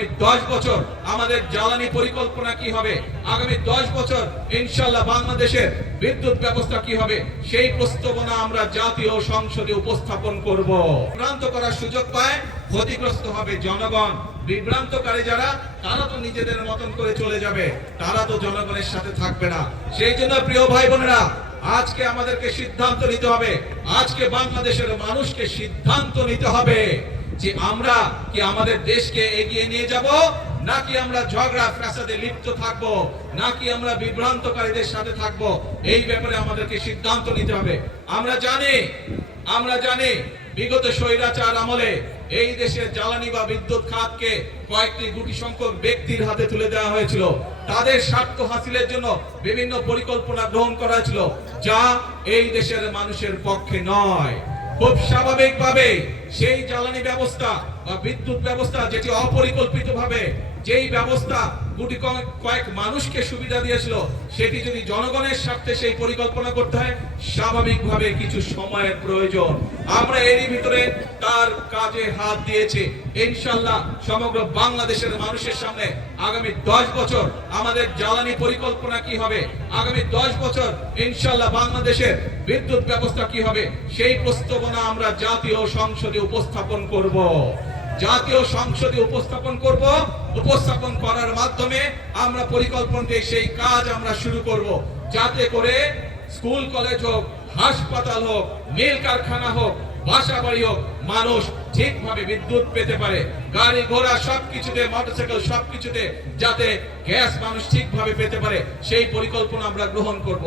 আগামী 10 বছর আমাদের জ্বালানি পরিকল্পনা কি হবে, আগামী 10 বছর ইনশাআল্লাহ বাংলাদেশের বিদ্যুৎ ব্যবস্থা কি হবে, সেই প্রস্তাবনা আমরা জাতীয় সংসদে উপস্থাপন করব। বিভ্রান্ত করার সুযোগ পায় ক্ষতিগ্রস্ত হবে জনগণ। বিভ্রান্তকারী যারা, তারা তো নিজেদের মতন করে চলে যাবে, তারা তো জনগণের সাথে থাকবে না। সেই জন্য প্রিয় ভাই বোনেরা, আজকে আমাদেরকে সিদ্ধান্ত নিতে হবে, আজকে বাংলাদেশের মানুষকে সিদ্ধান্ত নিতে হবে যে আমরা কি আমাদের দেশকে এগিয়ে নিয়ে যাব, নাকি আমরা ঝগড়া ফ্যাসাদে লিপ্ত থাকব, নাকি আমরা বিভ্রান্তকারীদের সাথে থাকব। এই ব্যাপারে আমাদেরকে সিদ্ধান্ত নিতে হবে। আমরা জানি বিগত স্বৈরাচার আমলে এই দেশের জ্বালানি বা বিদ্যুৎ খাতকে কয়েকটি গুটি সংখ্যক ব্যক্তির হাতে তুলে দেওয়া হয়েছিল। তাদের স্বার্থ হাসিলের জন্য বিভিন্ন পরিকল্পনা গ্রহণ করা হয়েছিল, যা এই দেশের মানুষের পক্ষে নয়। খুব স্বাভাবিকভাবে সেই জ্বালানি ব্যবস্থা বা বিদ্যুৎ ব্যবস্থা, যেটি অপরিকল্পিতভাবে যেই ব্যবস্থা গুটি কয়েক মানুষকে সুবিধা দিয়েছিল, সেটি যদি জনগণের স্বার্থে সেই পরিকল্পনা করতে হয়, স্বাভাবিকভাবে কিছু সময়ের প্রয়োজন। আমরা এরই ভিতরে তার কাজে হাত দিয়েছি। ইনশাআল্লাহ সমগ্র বাংলাদেশের মানুষের সামনে আগামী 10 বছর আমাদের জ্বালানি পরিকল্পনা কি হবে, আগামী 10 বছর ইনশাআল্লাহ বাংলাদেশের বিদ্যুৎ ব্যবস্থা কি হবে, সেই প্রস্তাবনা আমরা জাতীয় সংসদে উপস্থাপন করব। জাতীয় সংসদে উপস্থাপন করার মাধ্যমে আমরা পরিকল্পনাতে সেই কাজ আমরা শুরু করব, যাতে করে স্কুল কলেজ হোক, হাসপাতাল হোক, মিল কারখানা হোক, বাসা বাড়ি হোক, মানুষ ঠিকভাবে বিদ্যুৎ পেতে পারে। গাড়ি ঘোড়া সবকিছুতে, মোটরসাইকেল সবকিছুতে যাতে গ্যাস মানুষ ঠিকভাবে পেতে পারে, সেই পরিকল্পনা আমরা গ্রহণ করব।